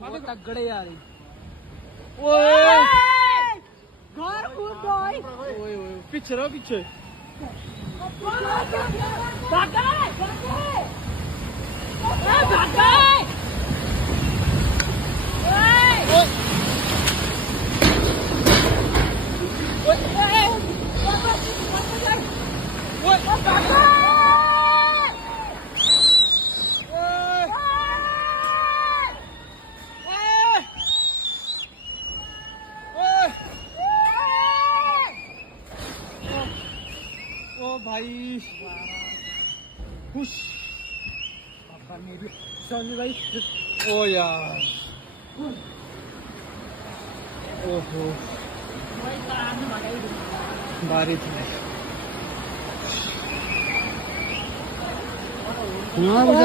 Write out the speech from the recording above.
पीछे तगड़े यार घर कूद भाई पीछे रहो पीछे ओ भाई खुश मेरी भाई ओ यार ओहो बारिश में